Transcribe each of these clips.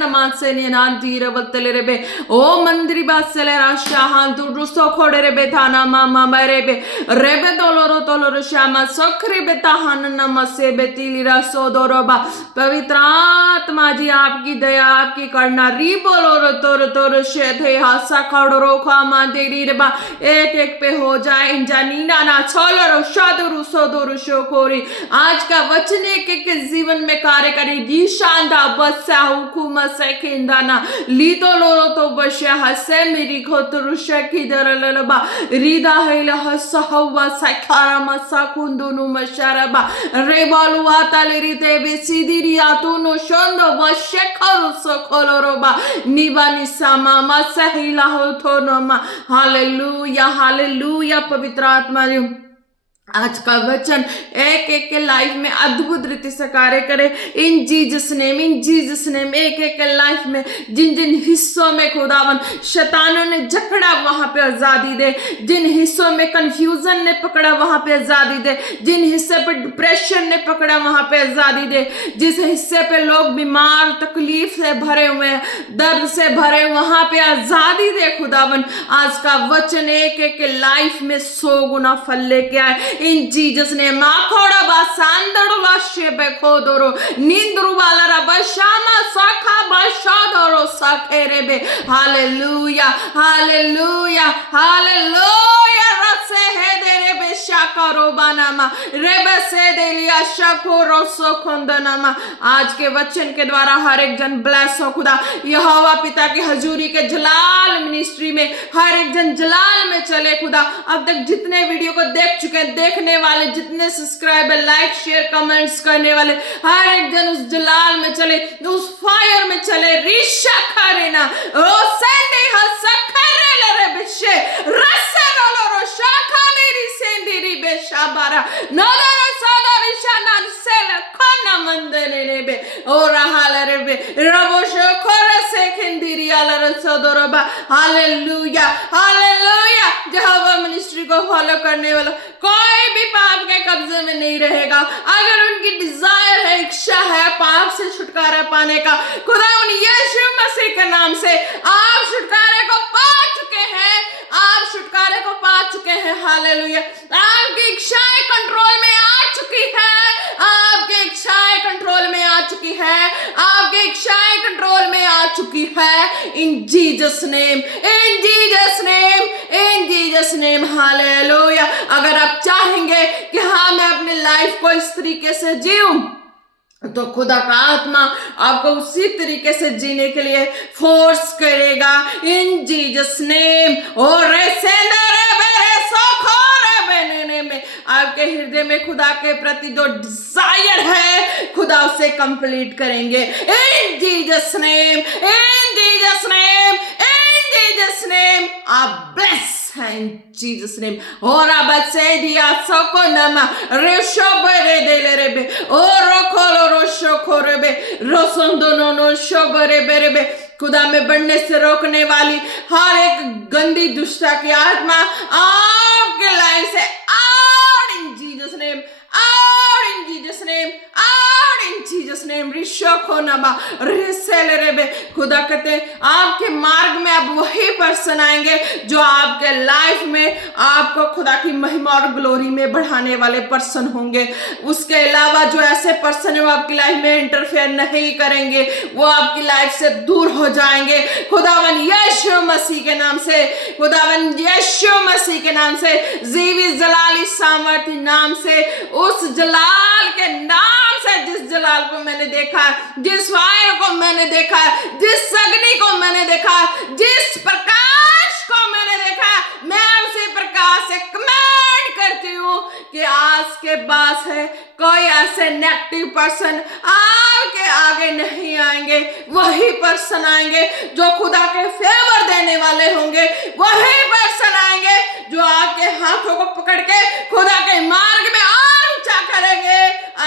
Namatseni nandira batelerebe o mandri basele rashahan duruso khoderebe thana mama merebe rebe doloro shama sokrebe tahan नमसे बेतिलीरा सोदोरोबा पवित्र आत्मा जी आपकी दया आपकी करुणा री बोलो रो तोर शेथे हासा खड़रो खामा देरी रे बा एक एक पे हो जाए इंजानीना ना छोलरो शादुरु सोदुरु शोकोरी आज का वचन एक एक के जीवन में कार्य करे दी शांदा बसा हुकुमा सेकेंदाना लीतो लोरो तो बशा हसे मेरी खोतरु शकी दरलबा रीदा हैला हसा हवा सखारा मसा कुंदुनु मशरबा Revaluata lerite besidiria tu no shondo vashekaru sokoloroba nibani sama masahila hotonoma hallelujah hallelujah पवित्र आत्मा जी आज का वचन एक एक के लाइफ में अद्भुत रीति से कार्य करे इन जीसस नेम एक एक के लाइफ में जिन जिन हिस्सों में खुदावन शैतानों ने जकड़ा वहां पे आजादी दे जिन हिस्सों में कंफ्यूजन ने पकड़ा वहां पे आजादी दे जिन हिस्से पे डिप्रेशन ने पकड़ा वहां पे आजादी दे जिस हिस्से पे लोग बीमार तकलीफ से भरे हुए दर्द से भरे वहां पे आजादी दे खुदावन आज का वचन एक एक के लाइफ में 100 गुना फल लेके आए इन जीसस ने माखोड़ा बासांदड़ुला शेबे खोदोरो नींद्रु वाला बशामा साखा बशादोरो साखेरेबे हालेलुया हालेलुया हालेलुया रसे हेदेरे बेशाकरो बनामा रेबे से देलिया शकोरो सोखंदनामा आज के वचन के द्वारा हर एक जन ब्लेस हो खुदा यहोवा पिता की हजूरी के जलाल मिनिस्ट्री में हर एक जन जलाल में चले खुदा अब तक जितने वीडियो को देख चुके हैं देखने वाले जितने सब्सक्राइबर लाइक शेयर कमेंट्स करने वाले हर एक जन उस जलाल में चले उस फायर में चले रिशा खरेना ओ सेंडी हसा खरेले रे बिशे रसा नो शाखा मेरी सेंडी री बेशाबारा नोरो सादा रिशा ना सेला खाना मंदने ने बे ओ रहाला रे बे रबो शोखरा से खंदिरी आला रसोदोरबा हालेलुया हालेलुया यहोवा मिनिस्ट्री को फॉलो करने वाला कोई भी पाप के कब्जे में नहीं रहेगा अगर उनकी डिजायर है इच्छा है पाप से छुटकारा पाने का खुदा उन यीशु मसीह के नाम से आप छुटकारे को पा चुके हैं आप छुटकारे को पा चुके हैं हालेलुया आपकी इच्छाएं कंट्रोल में आ चुकी है आपकी इच्छाएं कंट्रोल में आ चुकी है आपकी इच्छाएं कंट्रोल में आ चुकी है in Jesus name in Jesus name in Jesus name hallelujah अगर आप चाहेंगे कि हाँ मैं अपनी लाइफ को इस तरीके से जीऊं तो खुदा का आत्मा आपको उसी तरीके से जीने के लिए फोर्स करेगा इन जीसस नेम और में आपके हृदय में खुदा के प्रति जो डिजायर है खुदा उसे कंप्लीट करेंगे इन Jesus name in Jesus name in Jesus name आप bless in Jesus name ora basedia soko nama reshobere delerebe oro koloro shokorebe rosondo no shobere berebe खुदा में बढ़ने से रोकने वाली हर एक गंदी दुष्टा की आत्मा आपके लाइन से out in Jesus name out in Jesus name out in Jesus name रिशोको नमा रिसेलेरेबे खुदा कहते आपके मार्ग में अब वही पर्सन आएंगे जो आपके लाइफ में आपको खुदा की महिमा और ग्लोरी में बढ़ाने वाले पर्सन होंगे उसके अलावा जो ऐसे पर्सन है वो आपकी लाइफ में इंटरफेयर नहीं करेंगे वो आपकी लाइफ से दूर हो जाएंगे खुदावन यीशु मसीह के नाम से खुदावन यीशु मसीह के नाम से जीवी जलाली सामर्थी नाम से उस जलाल के नाम से जिस जलाल को मैंने देखा जिस फायर को मैंने देखा जिस अग्नि को मैंने देखा जिस प्रकाश को मैंने देखा मैं उसी प्रकाश से कमांड करती हूँ कि आज के बाद है कोई ऐसे नेगेटिव पर्सन आपके आगे नहीं आएंगे वही पर्सन आएंगे जो खुदा के फेवर देने वाले होंगे वही पर्सन आएंगे जो आपके हाथों को पकड़ के खुदा के मार्ग में और ऊंचा करेंगे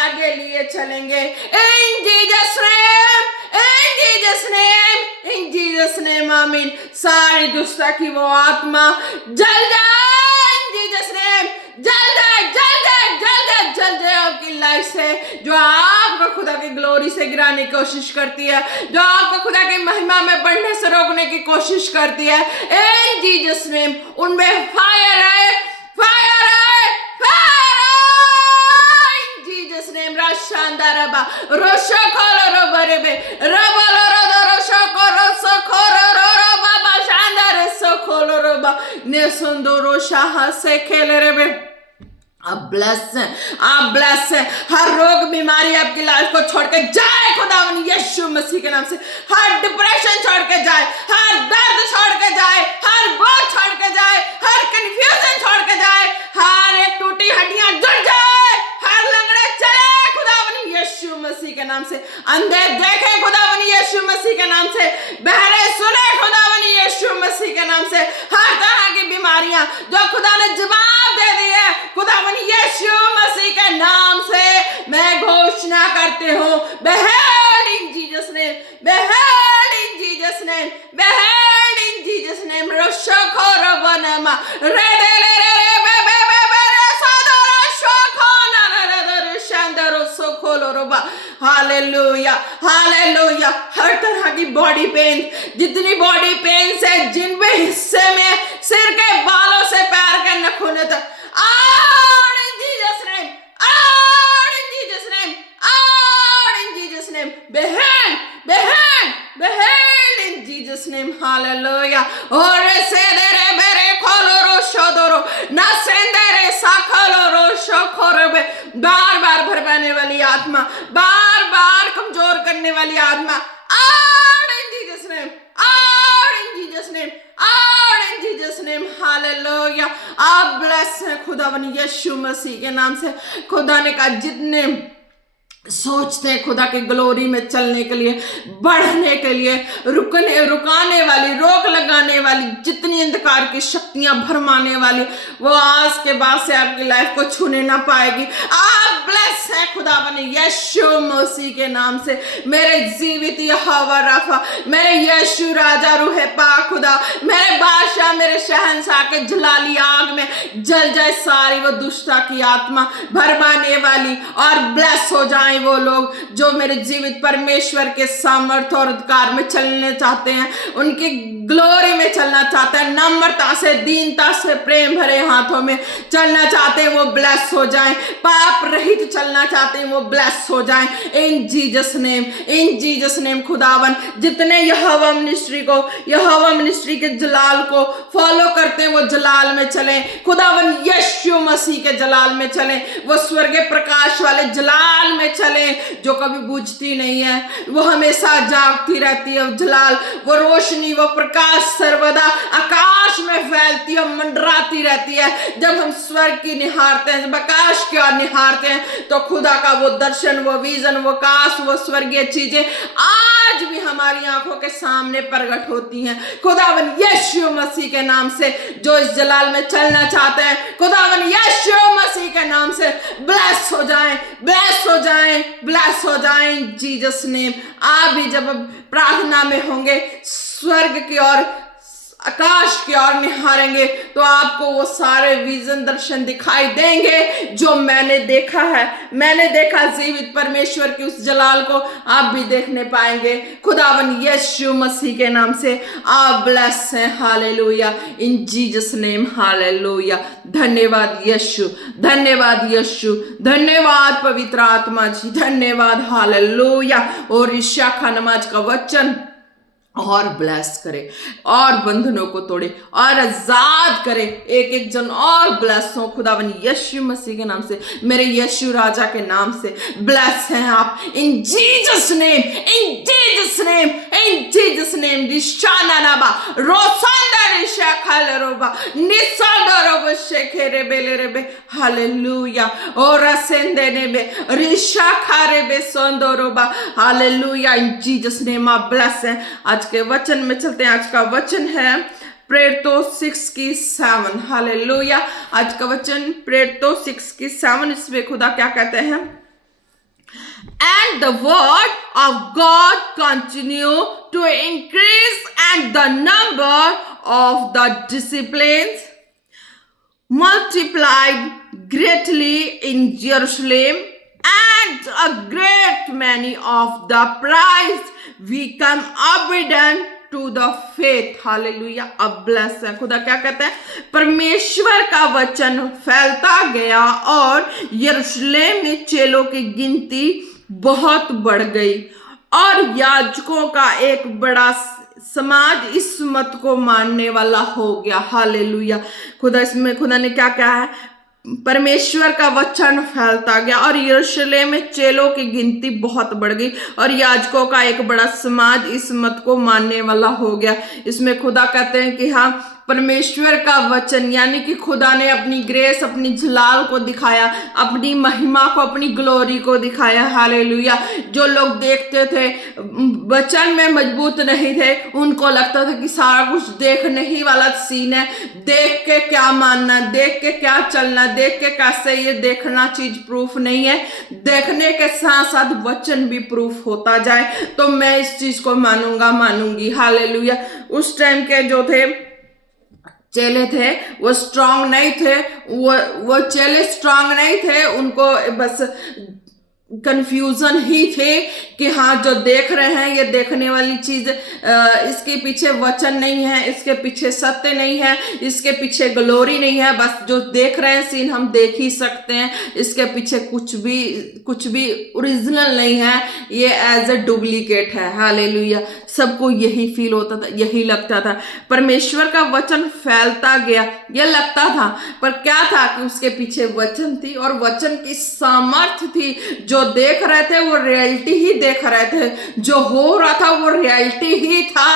आगे लिए चलेंगे इन Jesus name in Jesus name in Jesus name आमीन सारी दुष्टता की वो आत्मा जल जाए इन जीसस नेम जल जाए जल जाए जल जाए जल जाए आपकी लाइफ से, जो आपको खुदा की ग्लोरी से गिराने की कोशिश करती है, जो आपको खुदा की महिमा में बढ़ने से रोकने की कोशिश करती है, इन जीसस नेम उनमें फायर है, फायर है, फायर इन जीसस नेम। राशांदारबा रोशोकोलोरोबरेबे रबलोरोदरोशोकोरोसोकोरोरोबा शांदारे सोकोलोरोबा नेसुंदोरो शाह से खेलेरेबे। आप ब्लेस हैं, आप ब्लेस हैं। हर रोग बीमारी आपकी लाइफ को छोड़ के जाए खुदावन यीशु मसीह के नाम से। हर डिप्रेशन छोड़ के जाए, हर दर्द छोड़ के जाए, हर बोझ छोड़ के जाए, हर कंफ्यूजन छोड़ के जाए, हर एक टूटी हड्डियां जुड़ जाए, हर लंगड़े चले खुदावन यीशु मसीह के नाम से। अंधे देखे खुदावन यीशु मसीह के नाम से, बहरे सुने खुदावन यीशु मसीह के नाम से। हर तरह की बीमारियां जो खुदा ने जवाब दे दी है खुदावन यीशु मसीह के नाम से मैं घोषणा करते हूँ, behead in Jesus name, behead in Jesus name, behead in Jesus name। रोशोकोरोबनमा हालेलुया, हालेलुया। हर तरह की बॉडी पेन, जितनी बॉडी पेन है, जिन भी हिस्से में सिर के बालों से पैर के नखूने तक, out in Jesus name, out in Jesus name, out in Jesus name, behead, behead, behead in Jesus name, hallelujah। और से देरे बेरे खोलोरो शोदोरो ना सेंदेरे साखलोरो शोखोरबे। बार बार भरवाने वाली आत्मा, बार बार कमजोर करने वाली आत्मा, out in Jesus name, out in Jesus name, out in Jesus name, hallelujah। आप ब्लेस हैं खुदावन यीशु मसीह के नाम से। खुदा ने कहा जितने सोचते हैं खुदा के ग्लोरी में चलने के लिए, बढ़ने के लिए, रुकाने वाली, रोक लगाने वाली, जितनी अंधकार की शक्तियां भरमाने वाली, वो आज के बाद से आपकी लाइफ को छूने ना पाएगी। आप ब्लेस है खुदावन यीशु मसीह के नाम से। मेरे जीवित यहोवा राफा, मेरे यीशु राजा रूहे पाक खुदा, मेरे बादशाह, मेरे शहंशाह के जलाली आग में जल जाए सारी वो दुष्टता की आत्मा भरमाने वाली, और ब्लेस हो जाए वो लोग जो मेरे जीवित परमेश्वर के सामर्थ्य और अधिकार में चलने चाहते हैं, उनकी ग्लोरी में चलना चाहते हैं, नम्रता से, दीनता से, प्रेम भरे हाथों में चलना चाहते हैं, वो ब्लेस हो जाएं। पाप रहित चलना चाहते हैं, वो ब्लेस हो जाएं। इन Jesus name, in Jesus name खुदावन, जितने यहोवा मिनिस्ट्री को, यहोवा मिनिस्ट्री के जलाल को फॉलो करते हैं, वो जलाल में चलें। खुदावन यीशु मसीह के जलाल में चलें, वो स्वर्गीय प्रकाश वाले जलाल में चलें, जो कभी बुझती नहीं है, वो हमेशा जागती रहती है। जलाल, वो रोशनी, वो प्रकाश सर्वदा आकाश में फैलती है, मंडराती रहती है। जब हम स्वर्ग की निहारते हैं, जब आकाश की ओर निहारते हैं, तो खुदा का वो दर्शन, वो विजन, वो काश, वो स्वर्गीय चीजें आज भी हमारी आंखों के सामने प्रकट होती हैं। खुदावन यीशु मसीह के नाम से जो इस जलाल में चलना चाहते हैं, खुदावन यीशु मसीह के नाम से ब्लेस हो जाएं, ब्लेस हो जाएं, ब्लेस हो जाएं जीसस नेम। आप भी जब प्रार्थना में होंगे, स्वर्ग की ओर, आकाश की ओर निहारेंगे, तो आपको वो सारे विजन, दर्शन दिखाई देंगे जो मैंने देखा है। मैंने देखा जीवित परमेश्वर की उस जलाल को, आप भी देखने पाएंगे। खुदावन यीशु मसीह के नाम से आप ब्लेस हैं। Hallelujah, in Jesus name, hallelujah. धन्यवाद यीशु, धन्यवाद यीशु, धन्यवाद पवित्र आत्मा जी, धन्यवाद। हालेलुया। और इस शाखा नमाज का वचन और ब्लेस करे, और बंधनों को तोड़े, और आजाद करे। एक एक जन और ब्लेस हो खुदावन यीशु मसीह के नाम से, मेरे यीशु राजा के नाम से ब्लेस हैं आप। In Jesus name, in Jesus name, in Jesus name. रिशाना नाबा रोसंदा रिशा खालरोबा निसंदरोब शेखेरे बेलेरेबे। हालेलुया। और असेंदे नेबे रिशा खारेबे संदरोबा। हालेलुया। इन जीसस नेम आप ब्लेस हैं। आज के वचन में चलते हैं। आज का वचन है प्रेरितों 6:7। हालेलुया। आज का वचन प्रेरितों 6:7। इसमें खुदा क्या कहते हैं? And the word of God continue to increase, and the number of the disciples multiplied greatly in Jerusalem, and a great many of the price we come obedient to the faith. Hallelujah. अब bless है. खुदा क्या कहता है? परमेश्वर का वचन फैलता गया और यरूशलेम में चेलों की गिनती बहुत बढ़ गई और याजकों का एक बड़ा समाज इस मत को मानने वाला हो गया. हालेलुया. खुदा ने क्या कहा है? परमेश्वर का वचन फैलता गया और यरूशलेम में चेलों की गिनती बहुत बढ़ गई और याजकों का एक बड़ा समाज इस मत को मानने वाला हो गया. इसमें खुदा कहते हैं कि हाँ, परमेश्वर का वचन यानी कि खुदा ने अपनी ग्रेस, अपनी जलाल को दिखाया, अपनी महिमा को, अपनी ग्लोरी को दिखाया. हालेलुया. जो लोग देखते थे, वचन में मजबूत नहीं थे, उनको लगता था कि सारा कुछ देखने ही वाला सीन है, देख के क्या मानना, देख के क्या चलना, देख के कैसे ये देखना चीज प्रूफ नहीं है, देखने के साथ साथ वचन भी प्रूफ होता जाए तो मैं इस चीज को मानूंगी. हालेलुया. उस टाइम के जो थे चेले थे वो स्ट्रांग नहीं थे, वो चेले स्ट्रांग नहीं थे, उनको बस कंफ्यूजन ही थे कि हाँ, जो देख रहे हैं ये देखने वाली चीज, इसके पीछे वचन नहीं है, इसके पीछे सत्य नहीं है, इसके पीछे ग्लोरी नहीं है, बस जो देख रहे हैं सीन हम देख ही सकते हैं, इसके पीछे कुछ भी ओरिजिनल नहीं है, ये एज ए डुप्लीकेट है. हालेलुया. सबको यही फील होता था, यही लगता था. परमेश्वर का वचन फैलता गया, ये लगता था, पर क्या था कि उसके पीछे वचन थी और वचन की सामर्थ्य थी. जो देख रहे थे वो रियलिटी ही देख रहे थे, जो हो रहा था वो रियलिटी ही था.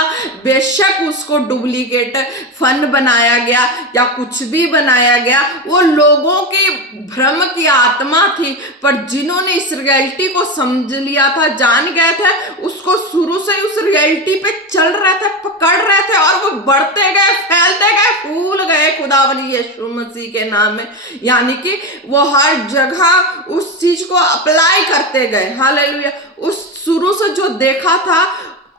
बेशक उसको डुप्लीकेट फन बनाया गया या कुछ भी बनाया गया, वो लोगों के भ्रम की आत्मा थी, पर जिन्होंने इस रियलिटी को समझ लिया था, जान गए थे, उसको शुरू से उस रियलिटी पे चल रहे थे, पकड़ रहे थे और वो बढ़ते गए, फैलते गए, फूल गए खुदावंद यीशु मसीह के नाम में. यानी कि वो हर जगह उस चीज को अप्लाई करते गए. हालेलुया. उस शुरू से जो देखा था,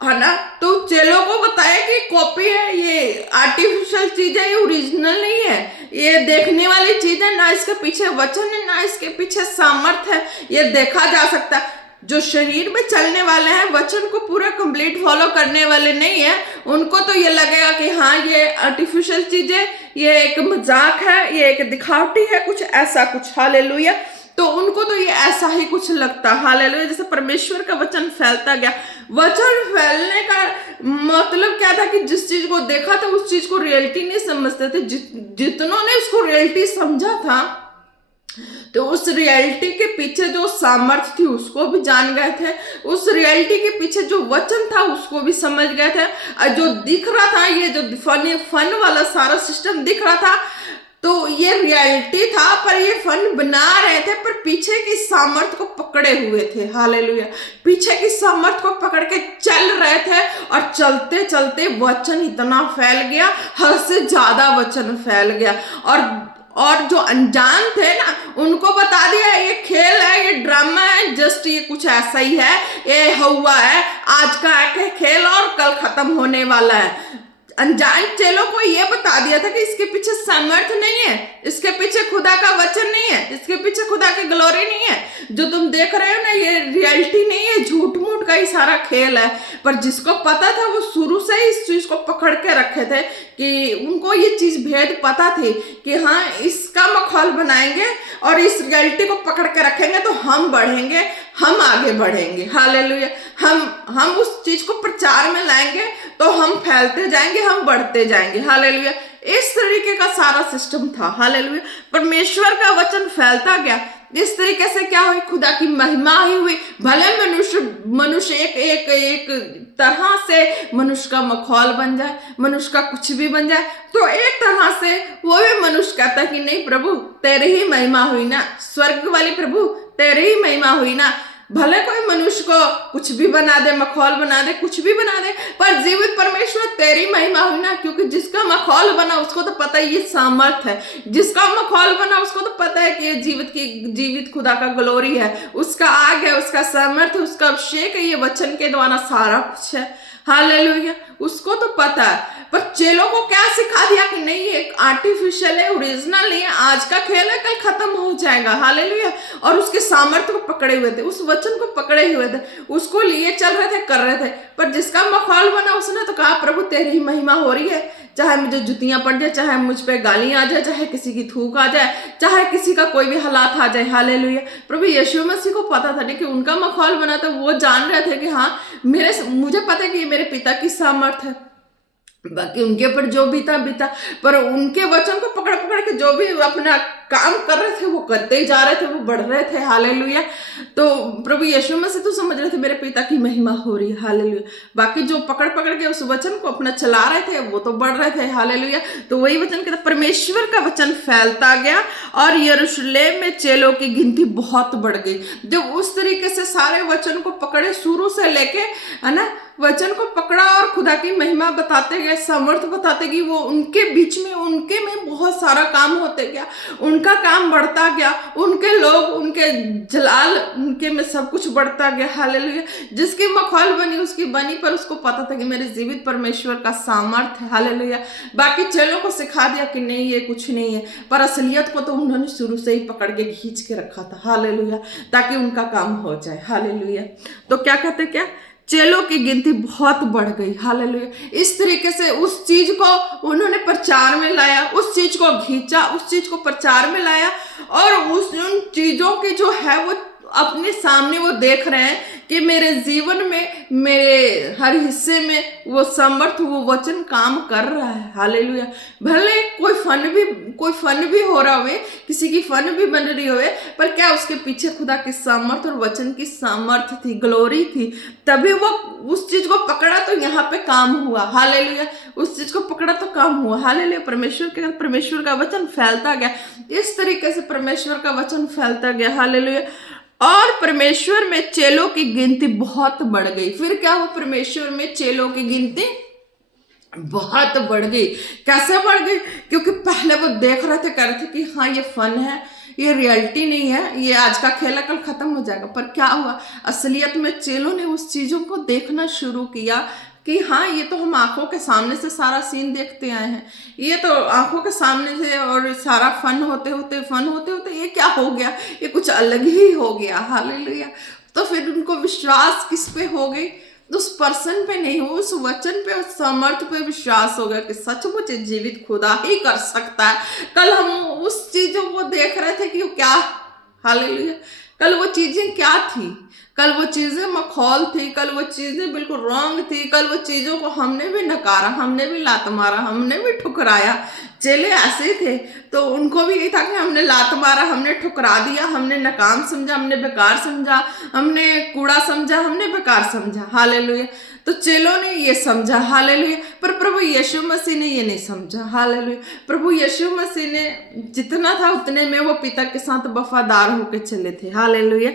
है ना, तो चेलों को बताया कि कॉपी है, ये आर्टिफिशियल चीज है, ये ओरिजिनल नहीं है, ये देखने वाली चीज है, ना इसके पीछे वचन है, ना इसके पीछे सामर्थ है, ये देखा जा सकता है. जो शरीर में चलने वाले हैं, वचन को पूरा कंप्लीट फॉलो करने वाले नहीं है, उनको तो ये लगेगा कि हाँ, ये आर्टिफिशियल चीज है, ये एक मजाक है, ये एक दिखावटी है, कुछ ऐसा कुछ. हालेलुया. तो उनको तो ये ऐसा ही कुछ लगता. हालेलुया. जैसे परमेश्वर का वचन फैलता गया. वचन फैलने का मतलब क्या था कि जिस चीज को देखा था उस चीज को रियलिटी नहीं समझते थे. जितनों ने उसको रियलिटी समझा था, तो उस रियलिटी के पीछे जो सामर्थ्य थी उसको भी जान गए थे, उस रियलिटी के पीछे जो वचन था उसको भी समझ गए थे. और जो दिख रहा था, ये जो फन वाला सारा सिस्टम दिख रहा था, तो ये रियलिटी था, पर ये फन बना रहे थे, पर पीछे की सामर्थ्य को पकड़े हुए थे. हालेलुया. पीछे की सामर्थ्य को पकड़ के चल रहे थे और चलते चलते वचन इतना फैल गया, हद से ज्यादा वचन फैल गया. और जो अनजान थे ना, उनको बता दिया ये खेल है, ये ड्रामा है, जस्ट ये कुछ ऐसा ही है, ये हुआ है, आज का एक खेल और कल खत्म होने वाला है. अनजान चेलों को ये बता दिया था कि इसके पीछे सामर्थ्य नहीं है, इसके पीछे खुदा का वचन नहीं है, इसके पीछे खुदा की ग्लोरी नहीं है, जो तुम देख रहे हो ना, ये रियलिटी नहीं है, झूठ मूठ का ही सारा खेल है. पर जिसको पता था वो शुरू से ही इस चीज को पकड़ के रखे थे, कि उनको ये चीज भेद पता थी कि हाँ, इसका मखौल बनाएंगे और इस रियलिटी को पकड़ के रखेंगे तो हम बढ़ेंगे, हम आगे बढ़ेंगे. हालेलुया. हम उस चीज को प्रचार में लाएंगे तो हम फैलते जाएंगे, हम बढ़ते जाएंगे. हालेलुया. इस तरीके का सारा सिस्टम था. हालेलुया. परमेश्वर का वचन फैलता गया. इस तरीके से क्या हुई? खुदा की महिमा ही हुई. भले मनुष्य एक तरह से मनुष्य का मखौल बन जाए, मनुष्य का कुछ भी बन जाए, तो एक तरह से वो भी मनुष्य कहता कि नहीं प्रभु, तेरी ही महिमा हुई ना, स्वर्ग वाली प्रभु तेरी ही महिमा हुई ना, भले कोई मनुष्य को कुछ भी बना दे, मखौल बना दे, कुछ भी बना दे, पर जीवित परमेश्वर तेरी महिमा हुई ना, क्योंकि जिसका मखौल बना उसको तो पता है ये सामर्थ है, जिसका मखौल बना उसको तो पता है कि ये जीवित खुदा का ग्लोरी है, उसका आग है, उसका सामर्थ है, उसका अभिषेक है, ये वचन के द्वारा सारा कुछ है। हालेलुया, उसको तो पता है। पर चेलों को क्या सिखा दिया कि नहीं ये आर्टिफिशियल है, ओरिजिनल नहीं है, आज का खेल है, कल खत्म हो जाएगा। हालेलुया। और उसके सामर्थ्य को पकड़े हुए थे, उस वचन को पकड़े हुए थे, उसको लिए चल रहे थे, कर रहे थे। पर जिसका मखौल बना उसने तो कहा प्रभु तेरी ही महिमा हो रही है, चाहे मुझे जुतियां पड़ जाए, चाहे मुझ पे गालियां आ जाए, चाहे किसी की थूक आ जाए, चाहे किसी का कोई भी हालात आ जाए। हालेलुया। प्रभु यीशु मसीह को पता था कि उनका मखौल बना था, वो जान रहे थे कि हाँ मुझे पता है कि ये मेरे पिता की सामर्थ है, बाकी उनके ऊपर जो बीता, पर उनके वचन को पकड़ पकड़ के जो भी अपना काम कर रहे थे वो करते ही जा रहे थे, वो बढ़ रहे थे। हालेलुया। तो प्रभु यीशु मसीह तो समझ रहे थे मेरे पिता की महिमा हो रही है। हालेलुया। बाकी जो पकड़ पकड़ के उस वचन को अपना चला रहे थे वो तो बढ़ रहे थे। हालेलुया। तो वही वचन कहता परमेश्वर का वचन फैलता गया और यरूशलेम में चेलों की गिनती बहुत बढ़ गई। जब उस तरीके से सारे वचन को पकड़े, शुरू से लेके, है ना, वचन को पकड़ा और खुदा की महिमा बताते गए, समर्थ बताते गए, वो उनके बीच में, उनके में बहुत सारा काम होते गया, उनका काम बढ़ता गया, उनके लोग, उनके जलाल, उनके में सब कुछ बढ़ता गया। हालेलुया। जिसकी मखौल बनी उसकी बनी, पर उसको पता था कि मेरे जीवित परमेश्वर का सामर्थ है। हालेलुया। बाकी चेलों को सिखा दिया कि नहीं ये कुछ नहीं है, पर असलियत को तो उन्होंने शुरू से ही पकड़ के खींच के रखा था। हालेलुया। ताकि उनका काम हो जाए। हालेलुया। तो क्या कहते, क्या चेलों की गिनती बहुत बढ़ गई। हालेलुया। इस तरीके से उस चीज को उन्होंने प्रचार में लाया, उस चीज को खींचा, उस चीज को प्रचार में लाया, और उन चीजों की जो है वो अपने सामने वो देख रहे हैं कि मेरे जीवन में, मेरे हर हिस्से में वो समर्थ, वो वचन काम कर रहा है। हालेलुया। भले कोई फन भी हो रहा हुए, किसी की फन भी बन रही हुए, पर क्या उसके पीछे खुदा की सामर्थ और वचन की सामर्थ थी, ग्लोरी थी, तभी वो उस चीज को पकड़ा तो यहाँ पे काम हुआ। हालेलुया। उस चीज को पकड़ा तो काम हुआ। हालेलुया। परमेश्वर का वचन फैलता गया, इस तरीके से परमेश्वर का वचन फैलता गया। हालेलुया। और परमेश्वर में चेलों की गिनती बहुत बढ़ गई। फिर क्या हुआ, परमेश्वर में चेलों की गिनती बहुत बढ़ गई। कैसे बढ़ गई? क्योंकि पहले वो देख रहे थे, कह रहे थे कि हाँ ये फन है, ये रियलिटी नहीं है, ये आज का खेल कल खत्म हो जाएगा। पर क्या हुआ, असलियत में चेलों ने उस चीजों को देखना शुरू किया कि हाँ ये तो हम आंखों के सामने से सारा सीन देखते आए हैं, ये तो आंखों के सामने से, और सारा फन होते होते ये क्या हो गया, ये कुछ अलग ही हो गया। हालेलुया। तो फिर उनको विश्वास किस पे हो गई? उस पर्सन पे नहीं, हो उस वचन पे, उस समर्थ पे विश्वास हो गया कि सचमुच जीवित खुदा ही कर सकता है। कल हम उस चीजों को देख रहे थे कि क्या, हालेलुया, कल वो चीजें क्या थी, कल वो चीजें मखौल थी, कल वो चीजें बिल्कुल रॉन्ग थी, कल वो चीजों को हमने भी नकारा, हमने भी लात मारा, हमने भी ठुकराया। चेले ऐसे थे, तो उनको भी यही था कि हमने लात मारा, हमने ठुकरा दिया, हमने नाकाम समझा, हमने बेकार समझा, हमने कूड़ा समझा, हमने बेकार समझा। हालेलुया। तो चेलों ने ये समझा। हालेलुया। पर प्रभु यीशु मसीह ने ये नहीं समझा। हालेलुया। प्रभु यीशु मसीह ने जितना था उतने में वो पिता के साथ वफादार होकर चले थे। हालेलुया।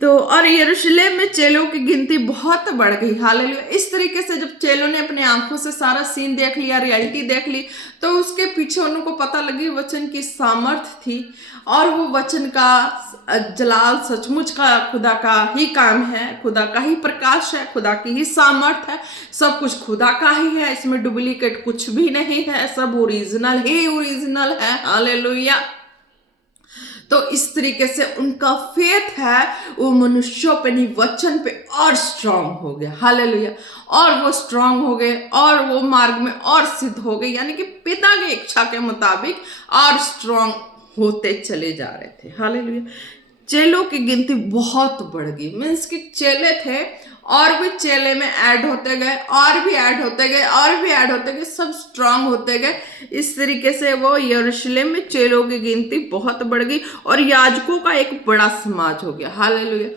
तो और यरूशलेम में चेलों की गिनती बहुत बढ़ गई। हालेलुया। इस तरीके से जब चेलों ने अपने आंखों से सारा सीन देख लिया, रियलिटी देख ली, तो उसके पीछे उनको पता लगी वचन की सामर्थ थी, और वो वचन का जलाल सचमुच का खुदा का ही काम है, खुदा का ही प्रकाश है, खुदा की ही सामर्थ है, सब कुछ खुदा का ही है, इसमें डुप्लीकेट कुछ भी नहीं है, सब ओरिजिनल ही ओरिजिनल है। हालेलुया। तो इस तरीके से उनका फेथ है वो मनुष्यों पे नहीं, वचन पे और स्ट्रांग हो गया। हालेलुया। और वो स्ट्रांग हो गए और वो मार्ग में और सिद्ध हो गए, यानी कि पिता की इच्छा के मुताबिक और स्ट्रांग होते चले जा रहे थे। हालेलुया। चेलों की गिनती बहुत बढ़ गई, मीन्स कि चेले थे और भी चेले में ऐड होते गए, और भी ऐड होते गए, और भी ऐड होते गए, सब स्ट्रांग होते गए। इस तरीके से वो यरूशलेम में चेलों की गिनती बहुत बढ़ गई और याजकों का एक बड़ा समाज हो गया। हालेलुया।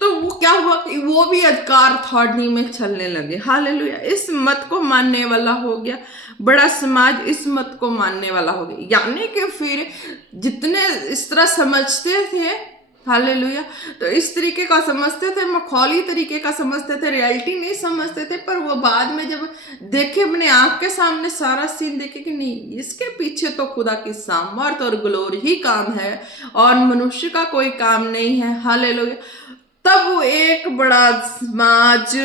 तो वो क्या हुआ कि वो भी अधिकार अथॉरिटी में चलने लगे। हालेलुया। इस मत को मानने वाला हो गया, बड़ा समाज इस मत को मानने वाला हो गया। यानी कि फिर जितने इस तरह समझते थे हालेलुया। तो इस तरीके का समझते थे, मखौली तरीके का समझते थे, रियलिटी नहीं समझते थे। पर वो बाद में जब देखे, अपने आंख के सामने सारा सीन देखे कि नहीं, इसके पीछे तो खुदा की सामर्थ और ग्लोरी ही काम है और मनुष्य का कोई काम नहीं है। हालेलुया। तब वो एक बड़ा समाज,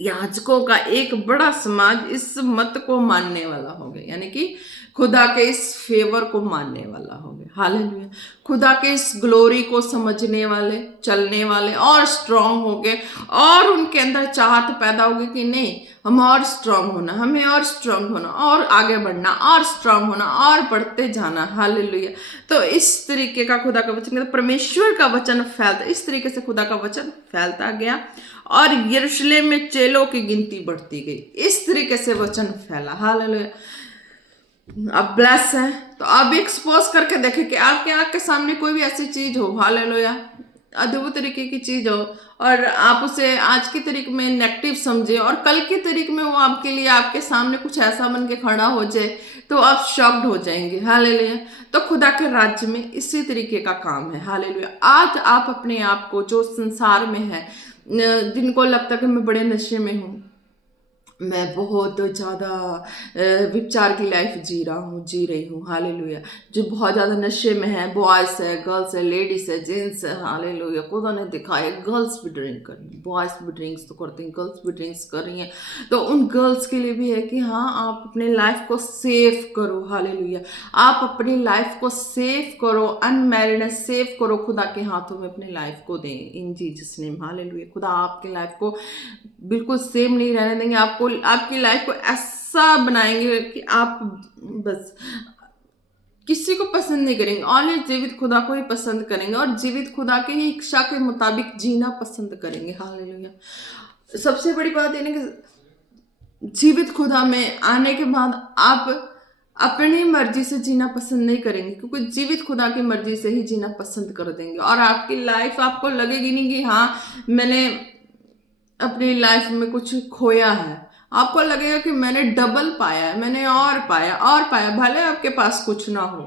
याजकों का एक बड़ा समाज इस मत को मानने वाला हो गया, यानी कि खुदा के इस फेवर को मानने वाला हो गया। हालेलुया। खुदा के इस ग्लोरी को समझने वाले, चलने वाले और स्ट्रांग हो गए, और उनके अंदर चाहत पैदा हो गई कि नहीं, हम और स्ट्रांग होना, हमें और स्ट्रांग होना, और आगे बढ़ना, और स्ट्रांग होना, और बढ़ते जाना। हालेलुया। तो इस तरीके का खुदा का वचन, परमेश्वर का वचन फैलता, इस तरीके से खुदा का वचन फैलता गया और यरूशलेम में चेलों की गिनती बढ़ती गई। इस तरीके से वचन फैला। हालेलुया। अब ब्लेस है, तो अब एक्सपोज करके देखें कि आपके आंख के सामने कोई भी ऐसी चीज हो, हालेलुया, अद्भुत तरीके की चीज हो, और आप उसे आज की तारीख में नेगेटिव समझे, और कल की तारीख में वो आपके लिए, आपके सामने कुछ ऐसा बन के खड़ा हो जाए, तो आप शॉक्ड हो जाएंगे। हालेलुया। तो खुदा के राज्य में इसी तरीके का काम है। हालेलुया। आज आप अपने आप को, जो संसार में है, जिनको लगता है कि मैं बड़े नशे में हूँ, मैं बहुत ज़्यादा विचार की लाइफ जी रही हूँ, हालेलुया, जो बहुत ज़्यादा नशे में है, बॉयज़ है, गर्ल्स है, लेडीज़ है, जेंट्स है, हालेलुया, खुदा ने दिखाया गर्ल्स भी ड्रिंक कर रही हैं, बॉयज़ भी ड्रिंक्स तो करते हैं, गर्ल्स भी ड्रिंक्स कर रही हैं। तो उन गर्ल्स के लिए भी है कि हाँ, आप अपने लाइफ को सेव करो। हालेलुया। आप अपनी लाइफ को सेव करो, अनमैरिड सेव करो, खुदा के हाथों में अपनी लाइफ को दें, इन जीसस नेम। हालेलुया। खुदा आपकी लाइफ को बिल्कुल सेम नहीं रहने देंगे, आपको, आपकी लाइफ को ऐसा बनाएंगे कि आप बस किसी को पसंद नहीं करेंगे, ऑनली जीवित खुदा को ही पसंद करेंगे, और जीवित खुदा के ही इच्छा के मुताबिक जीना पसंद करेंगे। हालेलुया। सबसे बड़ी बात ये कि जीवित खुदा में आने के बाद आप अपनी मर्जी से जीना पसंद नहीं करेंगे, क्योंकि जीवित खुदा की मर्जी से ही जीना पसंद कर देंगे, और आपकी लाइफ, आपको लगेगी नहीं कि हाँ, मैंने अपनी लाइफ में कुछ खोया है। आपको लगेगा कि मैंने डबल पाया है, मैंने और पाया, भले आपके पास कुछ ना हो,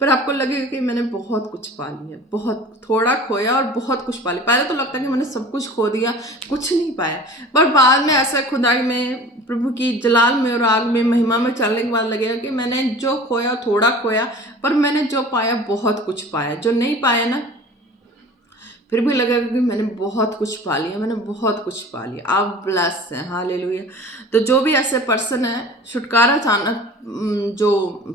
पर आपको लगेगा कि मैंने बहुत कुछ पा लिया, बहुत थोड़ा खोया और बहुत कुछ पा लिया। पहले तो लगता है कि मैंने सब कुछ खो दिया, कुछ नहीं पाया, पर बाद में ऐसा खुदा में, प्रभु की जलाल में और आग में, महिमा में चलने के बाद लगेगा कि मैंने जो खोया थोड़ा खोया, पर मैंने जो पाया बहुत कुछ पाया। जो नहीं पाया ना, फिर भी लगेगा कि मैंने बहुत कुछ पा लिया, मैंने बहुत कुछ पा लिया। आप ब्लेस हैं। हालेलुया। तो जो भी ऐसे पर्सन है, छुटकारा चाहना, जो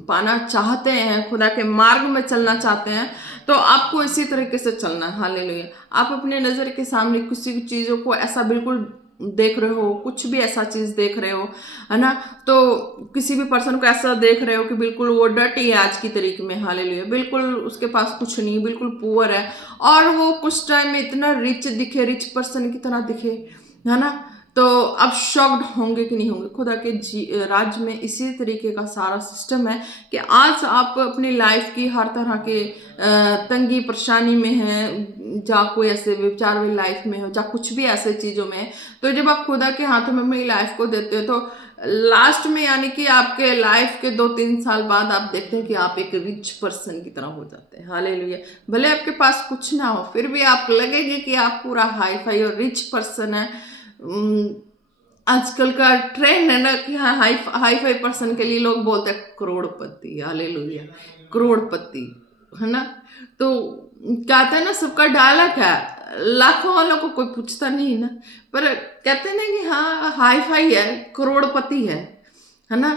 पाना चाहते हैं, खुदा के मार्ग में चलना चाहते हैं, तो आपको इसी तरीके से चलना है। हालेलुया। आप अपने नज़र के सामने किसी भी चीज़ों को ऐसा बिल्कुल देख रहे हो, कुछ भी ऐसा चीज देख रहे हो, है ना, तो किसी भी पर्सन को ऐसा देख रहे हो कि बिल्कुल वो डर्टी है आज की तारीख में, हालेलुया, बिल्कुल उसके पास कुछ नहीं, बिल्कुल पुअर है, और वो कुछ टाइम में इतना रिच दिखे, रिच पर्सन की तरह दिखे, है ना, तो आप शॉक्ड होंगे कि नहीं होंगे। खुदा के राज्य में इसी तरीके का सारा सिस्टम है कि आज आप अपनी लाइफ की हर तरह के तंगी परेशानी में है, जा कोई ऐसे विचार वाली लाइफ में हो, जा कुछ भी ऐसे चीज़ों में है, तो जब आप खुदा के हाथों में अपनी लाइफ को देते हो, तो लास्ट में, यानी कि आपके लाइफ के 2-3 साल बाद आप देखते हैं कि आप एक रिच पर्सन की तरह हो जाते हैं। हालेलुया। भले आपके पास कुछ ना हो, फिर भी आप लगेंगे कि आप पूरा हाई फाई और रिच पर्सन है। आजकल का ट्रेंड है ना कि हाँ, हाई फाई पर्सन के लिए लोग बोलते हैं करोड़पति। हालेलुया। करोड़पति, है ना, तो कहते हैं ना, सबका डायलॉग है, लाखों वालों को कोई पूछता नहीं ना, पर कहते हैं ना कि हाँ, हाई फाई है, करोड़पति है ना,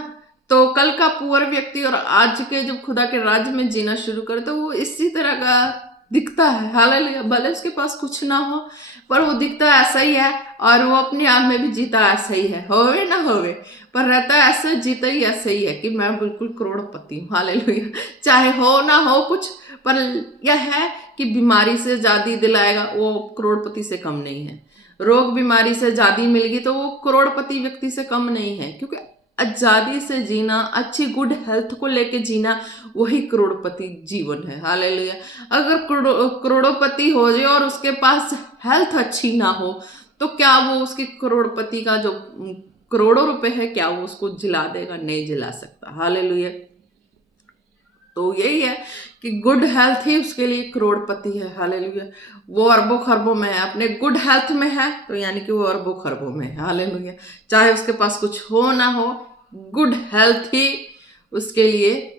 तो कल का पुअर व्यक्ति और आज के जब खुदा के राज्य में जीना शुरू करे, तो वो इसी तरह का दिखता है। हालेलुया। भले उसके पास कुछ ना हो, पर वो दिखता ऐसा ही है, और वो अपने आप में भी जीता ऐसा ही है, होवे ना होवे, पर रहता ऐसा, जीता ही ऐसा ही है कि मैं बिल्कुल करोड़पति हूँ। हालेलुया। चाहे हो ना हो कुछ, पर यह है कि बीमारी से आज़ादी दिलाएगा, वो करोड़पति से कम नहीं है। रोग बीमारी से आज़ादी मिल गई तो वो करोड़पति व्यक्ति से कम नहीं है, क्योंकि आज़ादी से जीना, अच्छी गुड हेल्थ को लेके जीना, वही करोड़पति जीवन है। हालेलुया। अगर करोड़पति हो जाए और उसके पास हेल्थ अच्छी ना हो, तो क्या वो उसके करोड़पति का जो करोड़ों रुपए है, क्या वो उसको जिला देगा? नहीं जिला सकता। हालेलुया। तो यही है कि गुड हेल्थ ही उसके लिए करोड़पति है। हालेलुया। वो अरबों खरबों में है, अपने गुड हेल्थ में है तो यानी कि वो अरबों खरबों में है। हालेलुया। चाहे उसके पास कुछ हो ना हो, गुड हेल्थ ही उसके लिए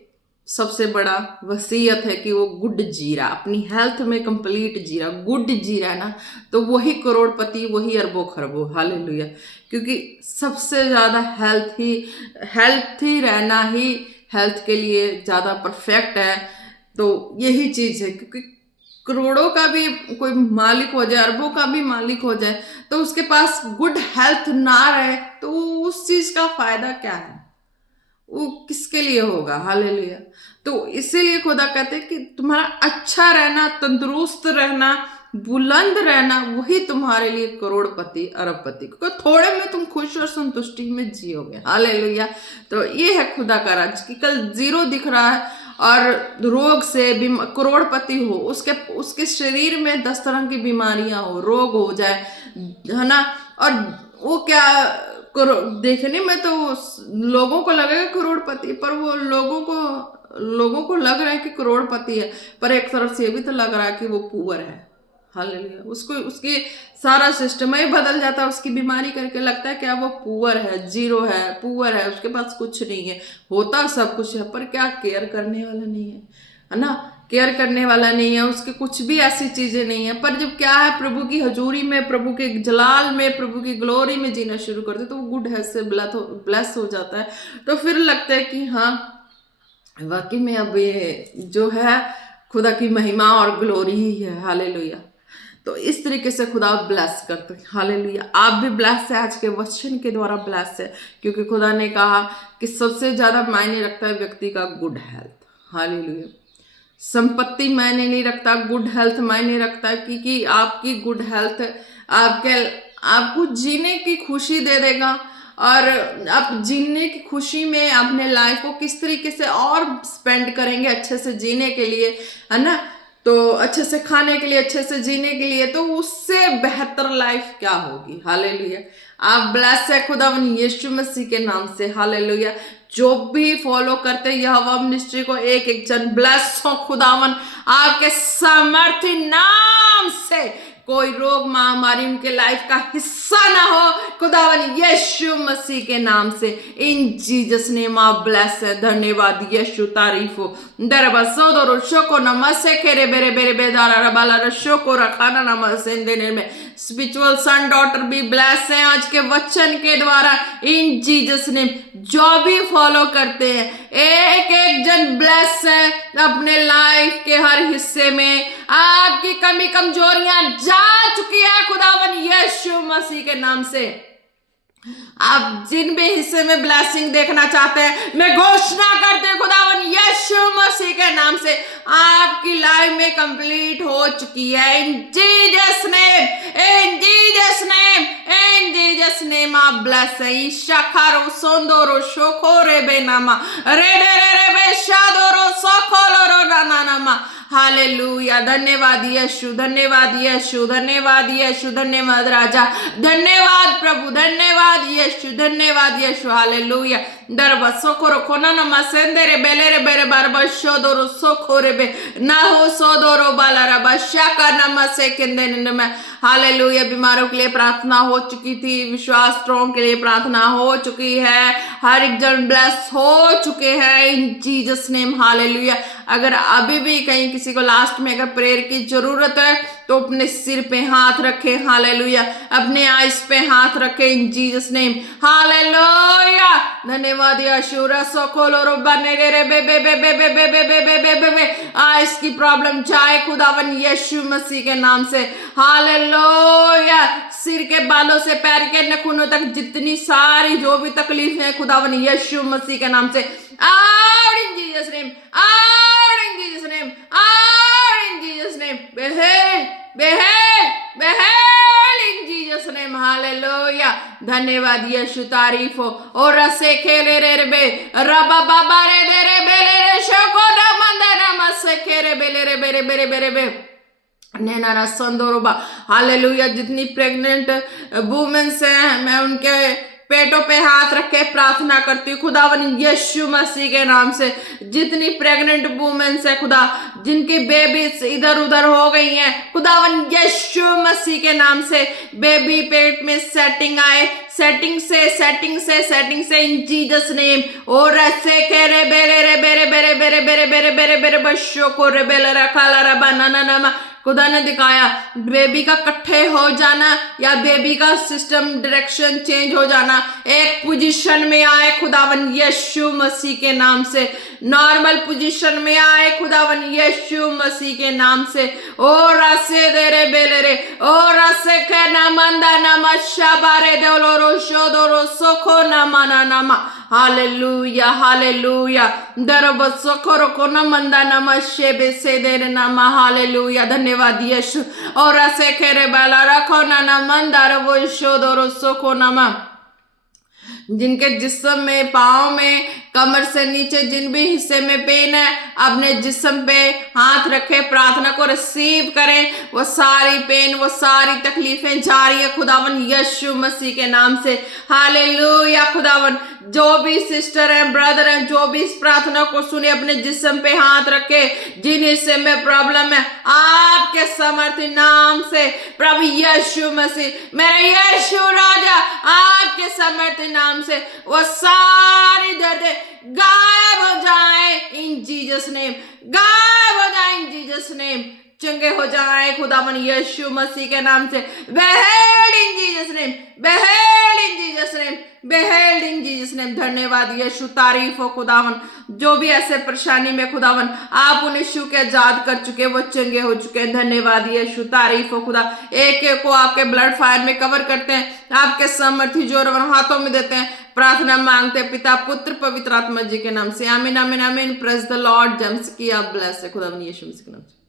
सबसे बड़ा वसीयत है कि वो गुड जी रहा, अपनी हेल्थ में कंप्लीट जी रहा, गुड जी रहा है ना, तो वही करोड़पति, वही अरबों खरबों। हालेलुया। क्योंकि सबसे ज्यादा हेल्थ ही रहना ही हेल्थ के लिए ज्यादा परफेक्ट है। तो यही चीज है, क्योंकि करोड़ों का भी कोई मालिक हो जाए, अरबों का भी मालिक हो जाए, तो उसके पास गुड हेल्थ ना रहे तो उस चीज का फायदा क्या है, वो किसके लिए होगा। हालेलुया। तो इसीलिए खुदा कहते हैं कि तुम्हारा अच्छा रहना, तंदुरुस्त रहना, बुलंद रहना, वही तुम्हारे लिए करोड़पति अरबपति, क्योंकि थोड़े में तुम खुश और संतुष्टि में जियोगे। हालेलुया। तो ये है खुदा का राज कि कल जीरो दिख रहा है और रोग से करोड़पति हो, उसके शरीर में 10 तरह की बीमारियां हो, रोग हो जाए, है ना, और वो क्या देखने में तो लोगों को लगेगा करोड़पति, पर वो लोगों को लग रहा है कि करोड़पति है, पर एक तरफ से ये भी तो लग रहा है कि वो पुअर है। हालेलुया। उसको उसकी सारा सिस्टम ही बदल जाता है, उसकी बीमारी करके लगता है क्या वो पुअर है, जीरो है, पुअर है, उसके पास कुछ नहीं है, होता सब कुछ है पर क्या केयर करने वाला नहीं है ना, केयर करने वाला नहीं है, उसके कुछ भी ऐसी चीजें नहीं है। पर जब क्या है, प्रभु की हजूरी में, प्रभु के जलाल में, प्रभु की ग्लोरी में जीना शुरू करते तो वो गुड हेल्थ से ब्लेस हो जाता है। तो फिर लगता है कि हाँ वाकई में अब ये जो है खुदा की महिमा और ग्लोरी ही है। हालेलुया। तो इस तरीके से खुदा ब्लेस करते हैं। हालेलुया। आप भी ब्लेस है, आज के वचन के द्वारा ब्लेस है, क्योंकि खुदा ने कहा कि सबसे ज्यादा मायने रखता है व्यक्ति का गुड हेल्थ। हालेलुया। संपत्ति मायने नहीं रखता, गुड हेल्थ मायने रखता है, क्योंकि आपकी गुड हेल्थ आपको जीने की खुशी दे देगा, और आप जीने की खुशी में अपने लाइफ को किस तरीके से और स्पेंड करेंगे अच्छे से जीने के लिए, है ना, तो अच्छे से खाने के लिए, अच्छे से जीने के लिए, तो उससे बेहतर लाइफ क्या होगी। हालेलुया। आप ब्लेस है खुदावन यीशु मसीह के नाम से। हालेलुया। जो भी फॉलो करते हैं यहोवा मिनिस्ट्री को, एक एक जन ब्लेस हो खुदावन आपके सामर्थ्य नाम से। कोई रोग महामारी उनके लाइफ का हिस्सा ना हो खुदावन यीशु मसीह के नाम से। इन जीसस नेम आप ब्लेस है। धन्यवाद यीशु, तारीफ हो। दरबा सोदरो शोको नमसे केरे बेरे बेरे बेदारा रबाला रशोको रखाना नमसे देने में स्पिरिचुअल सन डॉटर भी ब्लेस है आज के वचन के द्वारा। इन जीसस नेम जो भी फॉलो करते हैं एक एक जन ब्लेस है अपने लाइफ के हर हिस्से में। आपकी कमी कमजोरियां जा चुकी है खुदावन यीशु मसीह के नाम से। आप जिन भी हिस्से में ब्लेसिंग देखना चाहते हैं, मैं घोषणा करते हैं खुदावन यीशु मसीह के नाम से आपकी लाइफ में कंप्लीट हो चुकी है। In Jesus name, in Jesus name, in Jesus name आप ब्लेस है। ईशाखारो सोंदोरो शोकोरे बेनामा रे रे रे रे बे शादोरो सोकोलोरो नानामा। हालेलुया। धन्यवाद यीशु, धन्यवाद यीशु, धन्यवाद यीशु, धन्यवाद राजा, धन्यवाद प्रभु, धन्यवाद यीशु, धन्यवाद यीशु। हालेलुया। दरबा सोकोरो कोना नमा सेंदरे बेलेरे बेरे बारबा शोदोरो सोकोरे बे ना हो सोदोरो बालारा बशाका नमा से केंदे नमा। हालेलुया। बीमारों के लिए प्रार्थना हो चुकी थी, विश्वासों के लिए प्रार्थना हो चुकी है, हर एक जन ब्लेस हो चुके हैं इन जीसस नेम। हालेलुया। अगर अभी भी कहीं किसी को लास्ट में अगर प्रेयर की जरूरत है तो अपने सिर पे हाथ रखे। हालेलुया। अपने आइस पे हाथ रखे इन जीसस नेम। हालेलुया। धन्यवाद यीशु। रसोकोलोरो बनेरे बे बे बे बे बे बे बे बे बे बे बे बे आइस की प्रॉब्लम जाए खुदावन यीशु मसीह के नाम से। हालेलुया। सिर के बालों से पैर के नखूनों तक जितनी सारी जो भी तकलीफ है खुदावन यीशु मसीह के नाम से out in Jesus name, out in Jesus name, out in Jesus name, behel, behel, behel in Jesus name. Hallelujah. धन्यवाद यीशु, तारीफ हो। और रसे खेले रे बे रबा बाबा रे दे रे बेले रे शको ना मंदना मसे खेरे बेले रे बेरे बेरे बेरे बे नैना संदोरोबा। हालेलुया। जितनी प्रेग्नेंट वुमेन्स हैं मैं उनके पेटों पे हाथ रख के प्रार्थना करती हूँ खुदावन यीशु मसीह के नाम से। जितनी प्रेग्नेंट वुमेन्स है खुदा, जिनकी बेबीज इधर उधर हो गई हैं, खुदावन यीशु मसीह के नाम से बेबी पेट में सेटिंग आए, सेटिंग से इन जीसस नेम। और ऐसे कह रे बेरे रे बेरे बेरे बेरे बेरे बेरे बेरे बेरे बशो को रे बेले रखा ला बनाना नमा। खुदा ने दिखाया बेबी का इकट्ठे हो जाना या बेबी का सिस्टम डायरेक्शन चेंज हो जाना, एक पोजीशन में आए खुदावन यीशु मसीह के नाम से, नॉर्मल पोजीशन में आए खुदावन यीशु मसीह के नाम से। और रसे दे रे बेले रे और रसे के ना मंदा ना मशाबारे दोलो शोदो सोखो ना माना नामा। हालेलुया हालेलुया दरब सोखरो को न मंदा नमशे बेसे दे रे नामा। हालेलुया धन्यवाद यीशु। और ऐसे खेरे बाला रखो ना मंदार वो शोदो सोखो नमा। जिनके जिस्म में, पाँव में, कमर से नीचे जिन भी हिस्से में पेन है, अपने जिस्म पे हाथ रखे, प्रार्थना को रिसीव करें। वो सारी पेन, वो सारी तकलीफें जा रही है खुदावन यीशु मसीह के नाम से। हालेलुया खुदावन। जो भी सिस्टर हैं, ब्रदर हैं, जो भी इस प्रार्थना को सुने, अपने जिस्म पे हाथ रखे, जिन हिस्से में प्रॉब्लम है, आपके समर्थी नाम से प्रभु यीशु मसीह, मेरे यीशु राजा, आपके समर्थी नाम से वो सारी दर्द गायब हो जाए इन जीसस नेम, गायब हो जाए इन जीसस नेम, चंगे हो जाए खुदावन यीशु मसीह के नाम से। Behead in Jesus name, behead in Jesus name, behead in Jesus name. धन्यवाद यीशु, तारीफ हो खुदावन। जो भी ऐसे परेशानी में खुदावन आप उन्हें यीशु के आजाद कर चुके, वो चंगे हो चुके हैं। धन्यवाद यीशु, तारीफ हो खुदा। एक एक को आपके ब्लड फायर में कवर करते हैं, आपके सामर्थ्य जोर हाथों में देते हैं। प्रार्थना मांगते हैं पिता, पुत्र, पवित्र आत्मा जी के नाम से। आमीन आमीन आमीन। Praise the Lord. जम्स की आप ब्लेस है खुदावन यीशु मसीह के नाम से।